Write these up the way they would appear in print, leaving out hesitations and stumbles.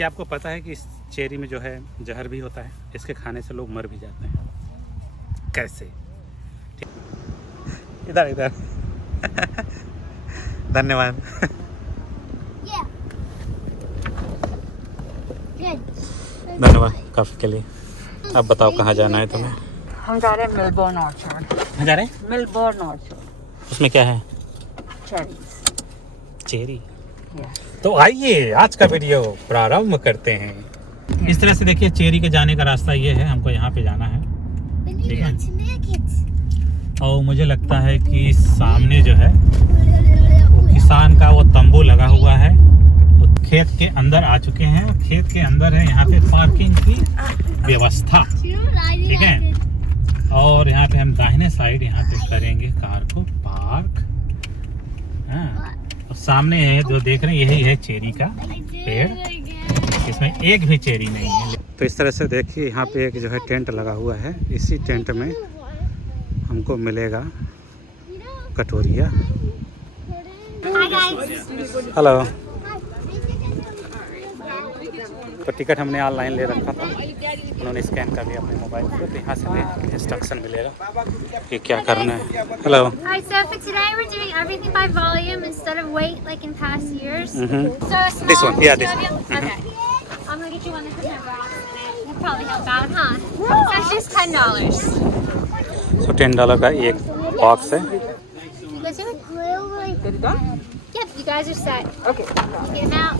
क्या आपको पता है कि इस चेरी में जो है जहर भी होता है, इसके खाने से लोग मर भी जाते हैं। कैसे? इधर इधर धन्यवाद। धन्यवाद काफ़ी के लिए। अब बताओ कहाँ जाना है तुम्हें? हम जा रहे हैं मेलबोर्न ऑर्चर्ड। कहाँ जा रहे हैं? Melbourne orchard. उसमें क्या है? चेरीज। चेरी। तो आइए आज का वीडियो प्रारंभ करते हैं। इस तरह से देखिए, चेरी के जाने का रास्ता ये है, हमको यहाँ पे जाना है, ठीक है। और मुझे लगता है कि सामने जो है वो किसान का वो तंबू लगा हुआ है। वो खेत के अंदर आ चुके हैं, खेत के अंदर है यहाँ पे पार्किंग की व्यवस्था, ठीक है। और यहाँ पे हम दाहिने साइड यहाँ पे करेंगे कार को पार्क। हाँ, और सामने है जो देख रहे हैं यही है चेरी का पेड़, इसमें एक भी चेरी नहीं है। तो इस तरह से देखिए यहाँ पे एक जो है टेंट लगा हुआ है, इसी टेंट में हमको मिलेगा कटोरिया। हेलो। तो टिकट हमने ऑनलाइन ले रखा था, उन्होंने स्कैन कर लिया अपने मोबाइल से, तो यहाँ से इंस्ट्रक्शन मिलेगा कि क्या करना है। Hello. Alright, so for today we're doing everything by volume instead of weight like in past years. So a small This one, yeah, this one. Okay. I'm gonna get you one that has no box in it. You'll probably help out, huh? So it's just $10. So $10 का एक box है। You guys are Yep, you guys are set. Okay. Get them out.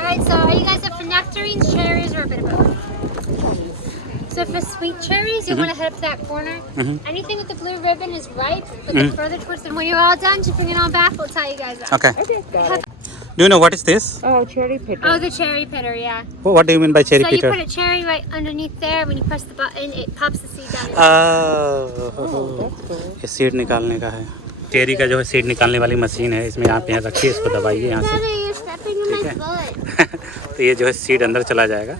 Alright, so are you guys up for nectarines, cherries, or a bit of both? So for sweet cherries, you want to head up to that corner. Anything with the blue ribbon is ripe, but the further towards them, when you're all done, just bring it on back. We'll tie you guys up. Okay. Okay, got it. Do you know what is this? Oh, cherry picker. Oh, the cherry pitter, yeah. What do you mean by cherry So picker? you put a cherry right underneath there. When you press the button, it pops the seed down. ये seed निकालने का है। Cherry का जो है seed निकालने वाली machine है, इसमें आप यहाँ रखिए, इसको दबाइए यहाँ से, ठीक है। तो ये जो है सीड अंदर चला जाएगा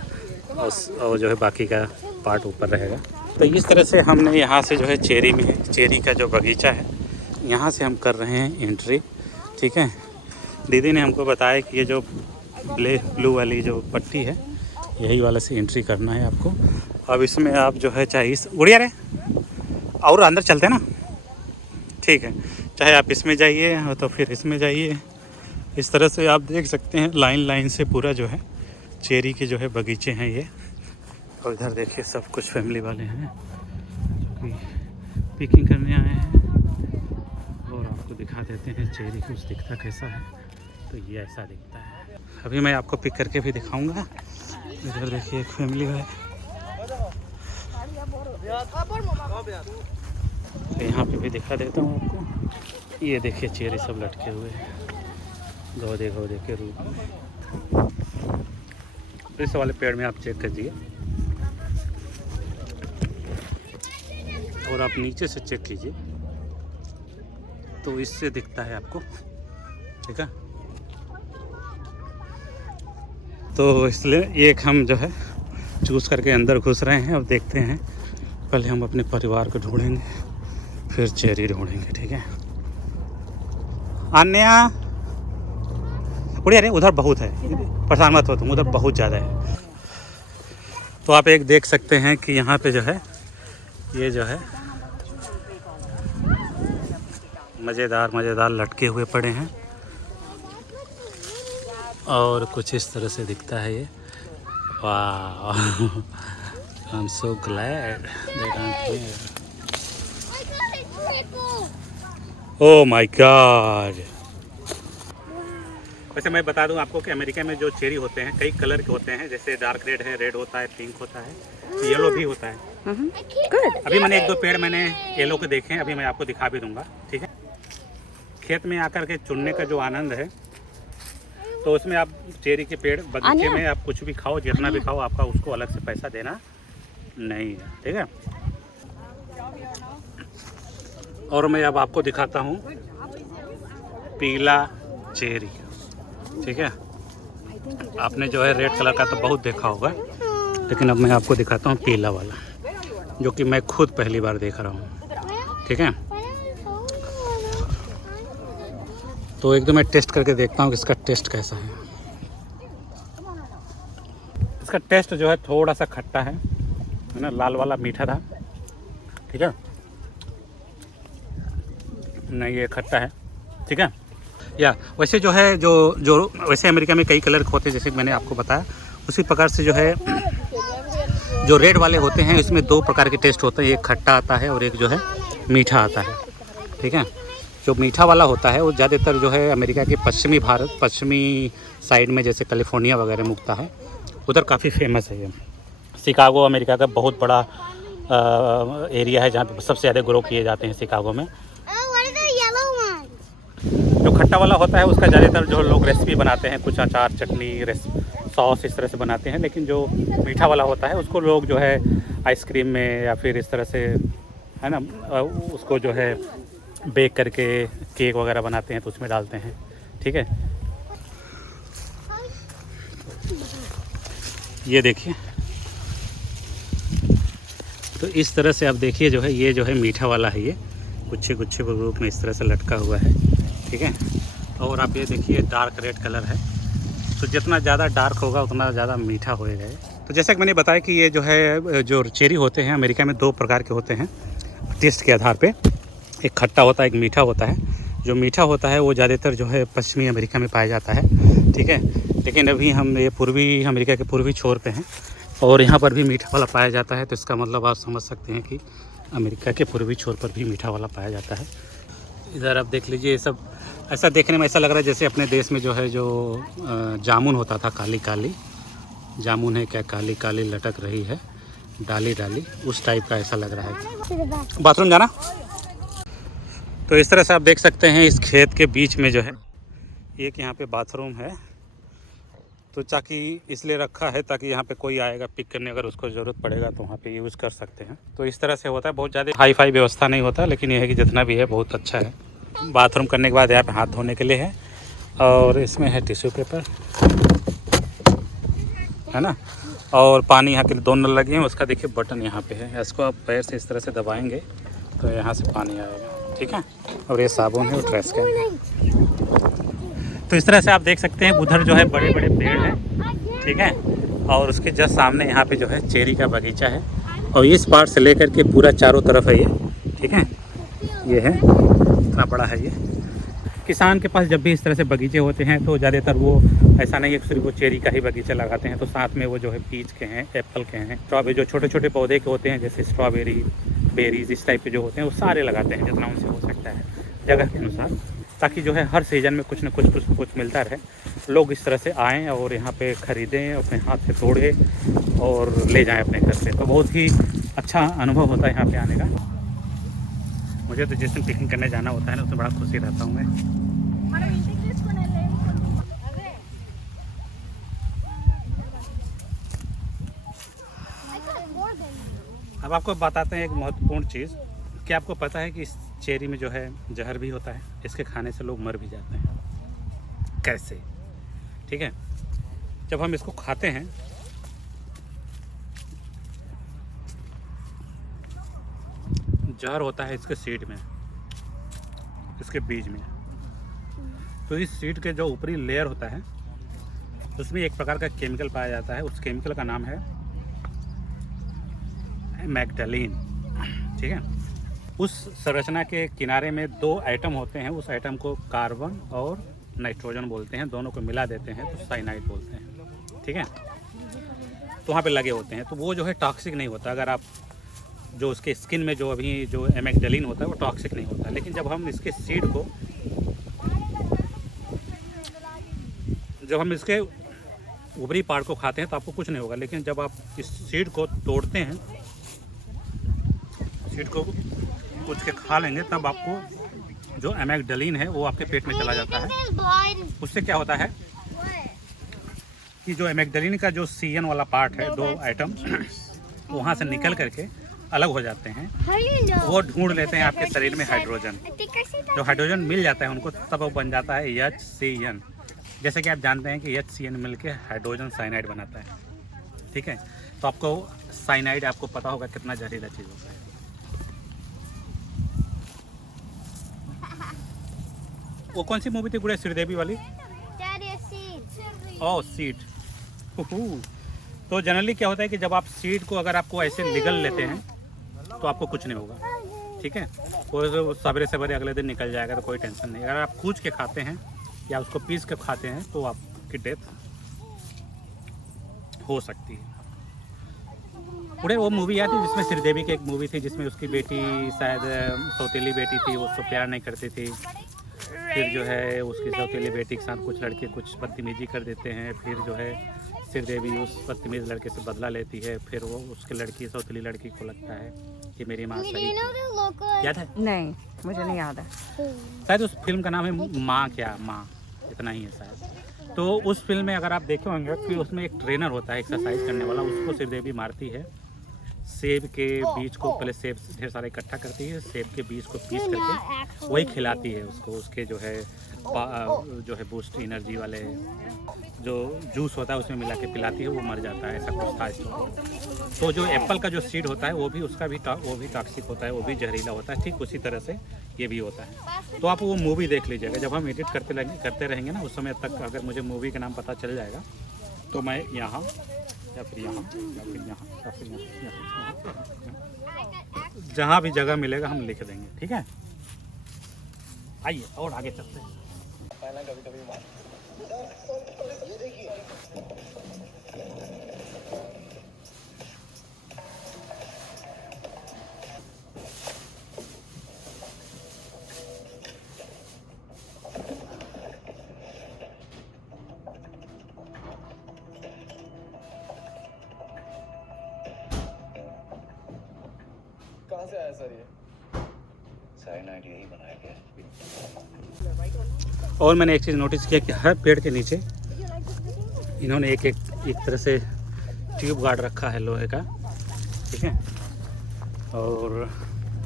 और जो है बाकी का पार्ट ऊपर रहेगा। तो इस तरह से हमने यहाँ से जो है चेरी का जो बगीचा है, यहाँ से हम कर रहे हैं एंट्री, ठीक है। दीदी ने हमको बताया कि ये जो ब्लू वाली जो पट्टी है, यही वाला से एंट्री करना है आपको। अब इसमें आप जो है चाहे उड़िया रे और अंदर चलते हैं ना, ठीक है। चाहे आप इसमें जाइए तो फिर इसमें जाइए। इस तरह से आप देख सकते हैं लाइन से पूरा जो है चेरी के जो है बगीचे हैं ये। और इधर देखिए सब कुछ फैमिली वाले हैं जो कि पिकिंग करने आए हैं। और आपको दिखा देते हैं चेरी कुछ दिखता कैसा है, तो ये ऐसा दिखता है। अभी मैं आपको पिक करके भी दिखाऊंगा। इधर देखिए एक फैमिली है, तो यहाँ पे भी दिखा देता हूँ आपको। ये देखिए चेरी सब लटके हुए हैं गौदे के रूप में। तो इस वाले पेड़ में आप चेक कीजिए और आप नीचे से चेक कीजिए, तो इससे दिखता है आपको, ठीक है। तो इसलिए एक हम जो है चूज़ करके अंदर घुस रहे हैं। अब देखते हैं, पहले हम अपने परिवार को ढूंढेंगे, फिर चेरी ढूंढेंगे, ठीक है। अन्या उड़िया रे, उधर बहुत है, परेशान मत हो तुम, उधर बहुत ज़्यादा है। तो आप एक देख सकते हैं कि यहाँ पे जो है ये जो है मज़ेदार लटके हुए पड़े हैं और कुछ इस तरह से दिखता है ये। वाह, I am so glad that I am here. Oh my God. वैसे मैं बता दूं आपको कि अमेरिका में जो चेरी होते हैं कई कलर के होते हैं, जैसे डार्क रेड है, रेड होता है, पिंक होता है, येलो भी होता है। अभी मैंने एक दो पेड़ मैंने येलो के देखे हैं, अभी मैं आपको दिखा भी दूंगा, ठीक है। खेत में आकर के चुनने का जो आनंद है, तो उसमें आप चेरी के पेड़ बगीचे में आप कुछ भी खाओ, जितना भी खाओ, आपका उसको अलग से पैसा देना नहीं है, ठीक है। और मैं अब आपको दिखाता हूँ पीला चेरी, ठीक है। आपने जो है रेड कलर का तो बहुत देखा होगा, लेकिन अब मैं आपको दिखाता हूँ पीला वाला, जो कि मैं खुद पहली बार देख रहा हूँ, ठीक है। तो एकदम मैं टेस्ट करके देखता हूँ कि इसका टेस्ट कैसा है। इसका टेस्ट जो है थोड़ा सा खट्टा है ना, लाल वाला मीठा था, ठीक है, नहीं ये खट्टा है, ठीक है। या वैसे जो है जो वैसे अमेरिका में कई कलर होते हैं, जैसे मैंने आपको बताया, उसी प्रकार से जो है जो रेड वाले होते हैं इसमें 2 प्रकार के टेस्ट होते हैं, एक खट्टा आता है और एक जो है मीठा आता है, ठीक है। जो मीठा वाला होता है वो ज़्यादातर जो है अमेरिका के पश्चिमी साइड में, जैसे कैलिफोर्निया वगैरह में उगता है, उधर काफ़ी फेमस है ये। शिकागो अमेरिका का बहुत बड़ा एरिया है जहाँ पे सबसे ज़्यादा ग्रो किए जाते हैं शिकागो में। जो खट्टा वाला होता है उसका ज़्यादातर जो लोग रेसिपी बनाते हैं, कुछ अचार, चटनी, सॉस इस तरह से बनाते हैं, लेकिन जो मीठा वाला होता है उसको लोग जो है आइसक्रीम में या फिर इस तरह से, है ना, उसको जो है बेक करके केक वगैरह बनाते हैं तो उसमें डालते हैं, ठीक है। ये देखिए, तो इस तरह से आप देखिए जो है ये जो है मीठा वाला है, ये गुच्छे गुच्छे के रूप में इस तरह से लटका हुआ है, ठीक है। और आप ये देखिए डार्क रेड कलर है, तो जितना ज़्यादा डार्क होगा उतना ज़्यादा मीठा होएगा। तो जैसा कि मैंने बताया कि ये जो है जो चेरी होते हैं अमेरिका में 2 प्रकार के होते हैं टेस्ट के आधार पे, एक खट्टा होता है, एक मीठा होता है। जो मीठा होता है वो ज़्यादातर जो है पश्चिमी अमेरिका में पाया जाता है, ठीक है। लेकिन अभी हम ये पूर्वी अमेरिका के पूर्वी छोर पे हैं और यहाँ पर भी मीठा वाला पाया जाता है, तो इसका मतलब आप समझ सकते हैं कि अमेरिका के पूर्वी छोर पर भी मीठा वाला पाया जाता है। इधर आप देख लीजिए, ये सब ऐसा देखने में ऐसा लग रहा है जैसे अपने देश में जो है जो जामुन होता था, काली काली जामुन है क्या, काली काली लटक रही है डाली डाली, उस टाइप का ऐसा लग रहा है। बाथरूम जाना। तो इस तरह से आप देख सकते हैं इस खेत के बीच में जो है एक यहाँ पे बाथरूम है, तो ताकि इसलिए रखा है ताकि यहाँ पे कोई आएगा पिक करने, अगर उसको ज़रूरत पड़ेगा तो वहाँ पे यूज़ कर सकते हैं। तो इस तरह से होता है, बहुत ज़्यादा हाई फाई व्यवस्था नहीं होता, लेकिन यह है कि जितना भी है बहुत अच्छा है। बाथरूम करने के बाद यहाँ पे हाथ धोने के लिए है, और इसमें है टिश्यू पेपर, है ना, और पानी यहाँ के 2 नल लगे हैं, उसका देखिए बटन यहाँ पे है, इसको आप पैर से इस तरह से दबाएंगे तो यहाँ से पानी आएगा, ठीक है। और ये साबुन है और ट्रेस का है। तो इस तरह से आप देख सकते हैं उधर जो है बड़े बड़े पेड़ हैं, ठीक है, और उसके जस्ट सामने यहाँ पे जो है चेरी का बगीचा है, और इस पार्ट से लेकर के पूरा चारों तरफ है ये, ठीक है। ये है, इतना बड़ा है ये। किसान के पास जब भी इस तरह से बगीचे होते हैं तो ज़्यादातर वो ऐसा नहीं है कि सिर्फ वो चेरी का ही बगीचा लगाते हैं, तो साथ में वो जो है पीच के हैं, एप्पल के हैं, स्ट्रॉबेरी, जो छोटे छोटे पौधे के होते हैं जैसे स्ट्रॉबेरी, बेरीज, इस टाइप के जो होते हैं वो सारे लगाते हैं जितना उनसे हो सकता है जगह के अनुसार, ताकि जो है हर सीज़न में कुछ न कुछ मिलता रहे। लोग इस तरह से आएँ और यहाँ पे ख़रीदें, अपने हाथ से तोड़ें और ले जाएं अपने घर से, तो बहुत ही अच्छा अनुभव होता है यहाँ पे आने का। मुझे तो जिस दिन पिकनिक करने जाना होता है ना उसमें बड़ा खुशी रहता हूँ मैं। अब आपको बताते हैं एक महत्वपूर्ण चीज़, कि आपको पता है कि इस चेरी में जो है जहर भी होता है, इसके खाने से लोग मर भी जाते हैं। कैसे? ठीक है, जब हम इसको खाते हैं जहर होता है इसके सीड में, इसके बीज में। तो इस सीड के जो ऊपरी लेयर होता है उसमें एक प्रकार का केमिकल पाया जाता है, उस केमिकल का नाम है मैग्डालिन, ठीक है। उस संरचना के किनारे में 2 आइटम होते हैं, उस आइटम को कार्बन और नाइट्रोजन बोलते हैं, दोनों को मिला देते हैं तो साइनाइड बोलते हैं, ठीक है। तो वहाँ पे लगे होते हैं, तो वो जो है टॉक्सिक नहीं होता। अगर आप जो उसके स्किन में जो अभी जो मैग्डालिन होता है वो टॉक्सिक नहीं होता, लेकिन जब हम इसके सीड को, जब हम इसके ऊपरी पार्ट को खाते हैं तो आपको कुछ नहीं होगा, लेकिन जब आप इस सीड को तोड़ते हैं, सीड को कुछ के खा लेंगे, तब आपको जो मैग्डालिन है वो आपके पेट में चला जाता है। उससे क्या होता है कि जो मैग्डालिन का जो CN वाला पार्ट है, 2 आइटम वहाँ से निकल करके अलग हो जाते हैं, वो ढूंढ लेते हैं आपके शरीर में हाइड्रोजन। जो हाइड्रोजन मिल जाता है उनको, तब वो बन जाता है HCN। जैसे कि आप जानते हैं कि HCN मिलके हाइड्रोजन साइनाइड बनाता है, ठीक है। तो आपको साइनाइड आपको पता होगा कितना जहरीला चीज़ होता है। वो कौन सी मूवी थी गुड़िया, श्रीदेवी वाली? ओह सीड। तो जनरली क्या होता है कि जब आप सीड को अगर आपको ऐसे निगल लेते हैं तो आपको कुछ नहीं होगा, ठीक है। वो सवेरे सवेरे अगले दिन निकल जाएगा तो कोई टेंशन नहीं। अगर आप कूच के खाते हैं या उसको पीस के खाते हैं तो आपकी डेथ हो सकती है। पूरे वो मूवी याद है जिसमें श्रीदेवी की एक मूवी थी जिसमें उसकी बेटी शायद सौतेली बेटी थी, वो उसको प्यार नहीं करती थी। फिर जो है उसकी सौतेली बेटी के साथ कुछ लड़के कुछ बदतमीजी कर देते हैं। फिर जो है श्रीदेवी उस बदतमीज लड़के से बदला लेती है। फिर वो उसके लड़की सौतेली लड़की को लगता है कि मेरी माँ सही थी। याद है? नहीं, मुझे नहीं याद है। शायद उस फिल्म का नाम है माँ, क्या माँ, इतना ही है शायद। तो उस फिल्म में अगर आप देखे होंगे कि उसमें एक ट्रेनर होता है एक्सरसाइज करने वाला, उसको श्रीदेवी मारती है। सेब के बीज को पहले सेब ढेर सारा इकट्ठा करती है, सेब के बीज को पीस करके वही खिलाती है उसको। उसके जो है बूस्ट एनर्जी वाले जो जूस होता है उसमें मिला के पिलाती है, वो मर जाता है, ऐसा कुछ था स्टोरी। तो जो एप्पल का जो सीड होता है वो भी उसका भी वो भी टॉक्सिक होता है, वो भी जहरीला होता है। ठीक उसी तरह से ये भी होता है। तो आप वो मूवी देख लीजिएगा। जब हम एडिट करते रहेंगे ना, उस समय तक अगर मुझे मूवी का नाम पता चल जाएगा तो मैं यहाँ या फिर यहाँ या फिर यहाँ या फिर यहाँ जहाँ भी जगह मिलेगा हम लिख देंगे, ठीक है। आइए और आगे चलते हैं। कहाँ से आया सर ये? साइनाइड यही बनाया गया है। और मैंने एक चीज़ नोटिस किया कि हर पेड़ के नीचे इन्होंने एक तरह से ट्यूब गार्ड रखा है लोहे का, ठीक है। और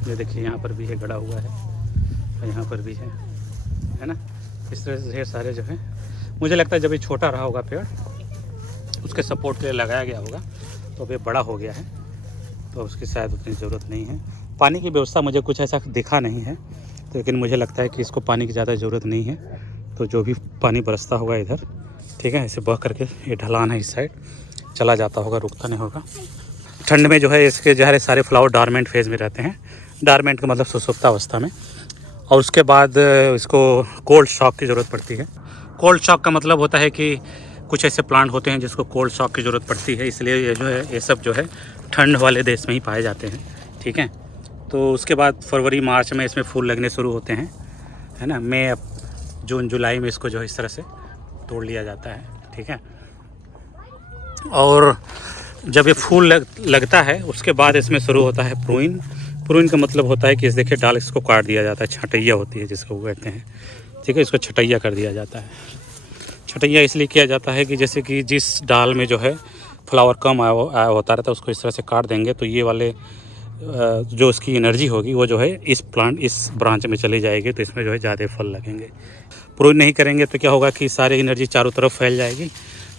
ये देखिए यहाँ पर भी है, गड़ा हुआ है, और यहाँ पर भी है ना। इस तरह से ढेर सारे जो है, मुझे लगता है जब ये छोटा रहा होगा पेड़ उसके सपोर्ट के लिए लगाया गया होगा, तो अब ये बड़ा हो गया है तो उसकी शायद उतनी ज़रूरत नहीं है। पानी की व्यवस्था मुझे कुछ ऐसा दिखा नहीं है, लेकिन मुझे लगता है कि इसको पानी की ज़्यादा ज़रूरत नहीं है। तो जो भी पानी बरसता होगा इधर, ठीक है, ऐसे बह करके ये ढलान है इस साइड चला जाता होगा, रुकता नहीं होगा। ठंड में जो है इसके जो सारे फ्लावर डॉर्मेंट फेज़ में रहते हैं। डॉर्मेंट का मतलब सुसुप्त अवस्था में, और उसके बाद इसको कोल्ड शॉक की ज़रूरत पड़ती है। कोल्ड शॉक का मतलब होता है कि कुछ ऐसे प्लांट होते हैं जिसको कोल्ड शॉक की ज़रूरत पड़ती है, इसलिए ये जो है ये सब जो है ठंड वाले देश में ही पाए जाते हैं, ठीक है। तो उसके बाद फरवरी मार्च में इसमें फूल लगने शुरू होते हैं, है ना। मई जून जुलाई में इसको जो है इस तरह से तोड़ लिया जाता है, ठीक है। और जब ये फूल लगता है उसके बाद इसमें शुरू होता है प्रूइन। प्रूइन का मतलब होता है कि इस देखिए डाल इसको काट दिया जाता है, छटैया होती है जिसको कहते हैं, ठीक है। इसको छटैया कर दिया जाता है। छटैया इसलिए किया जाता है कि जैसे कि जिस डाल में जो है फ्लावर कम आया होता रहता है उसको इस तरह से काट देंगे तो ये वाले जो उसकी एनर्जी होगी वो जो है इस ब्रांच में चली जाएगी, तो इसमें जो है ज़्यादा फल लगेंगे। प्रूइन नहीं करेंगे तो क्या होगा कि सारी एनर्जी चारों तरफ फैल जाएगी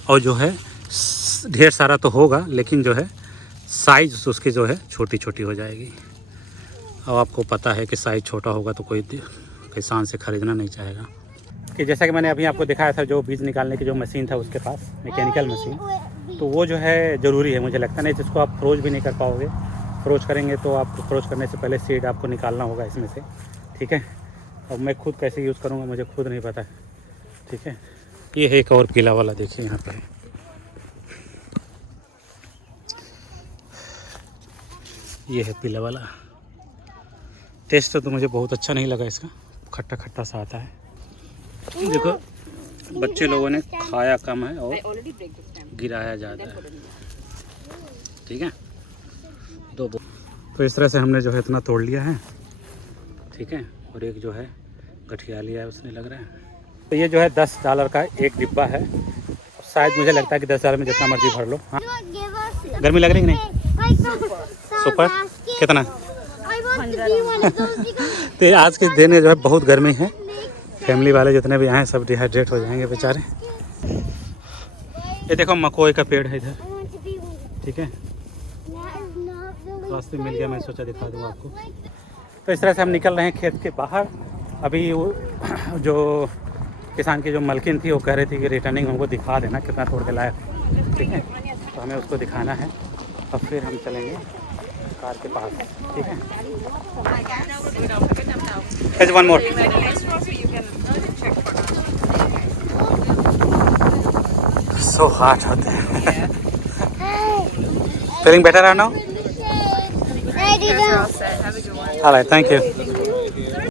और जो है ढेर सारा तो होगा लेकिन जो है साइज़ उसकी जो है छोटी छोटी हो जाएगी। अब आपको पता है कि साइज़ छोटा होगा तो कोई किसान से ख़रीदना नहीं चाहेगा। कि जैसा कि मैंने अभी आपको दिखाया था जो बीज निकालने की जो मशीन था उसके पास, मैकेनिकल मशीन, तो वो जो है ज़रूरी है। मुझे लगता नहीं जिसको आप फ्रोज भी नहीं कर पाओगे। फ्रोज करेंगे तो आपको फ्रोज करने से पहले सीड आपको निकालना होगा इसमें से, ठीक है। और मैं खुद कैसे यूज़ करूँगा मुझे खुद नहीं पता, ठीक है। ये है एक और पीला वाला, देखिए यहाँ पे ये है पीला वाला। टेस्ट तो मुझे बहुत अच्छा नहीं लगा इसका, खट्टा खट्टा सा आता है। देखो बच्चे लोगों ने खाया कम है और गिराया ज़्यादा है, ठीक है। तो इस तरह से हमने जो है इतना तोड़ लिया है, ठीक है। और एक जो है गठिया लिया है उसने लग रहा है। तो ये जो है $10 का एक डिब्बा है। शायद मुझे लगता है कि $10 में जितना मर्जी भर लो। हाँ, गर्मी लग रही कि नहीं? सुपर कितना? तो आज के दिन में जो है बहुत गर्मी है। फैमिली वाले जितने भी आए हैं सब डिहाइड्रेट हो जाएंगे बेचारे। ये देखो मकोई का पेड़ है इधर, ठीक है। रास्ते मिल गया, मैं सोचा दिखा दूँ आपको। तो इस तरह से हम निकल रहे हैं खेत के बाहर। अभी वो जो किसान की जो मलकिन थी वो कह रही थी कि रिटर्निंग हमको दिखा देना कितना तोड़ के लाया, ठीक है। तो हमें उसको दिखाना है और फिर हम चलेंगे कार के पास, ठीक है। There's one more. So hot out there. Feeling better right now? Ready to Set. Have a good one. All right, thank you.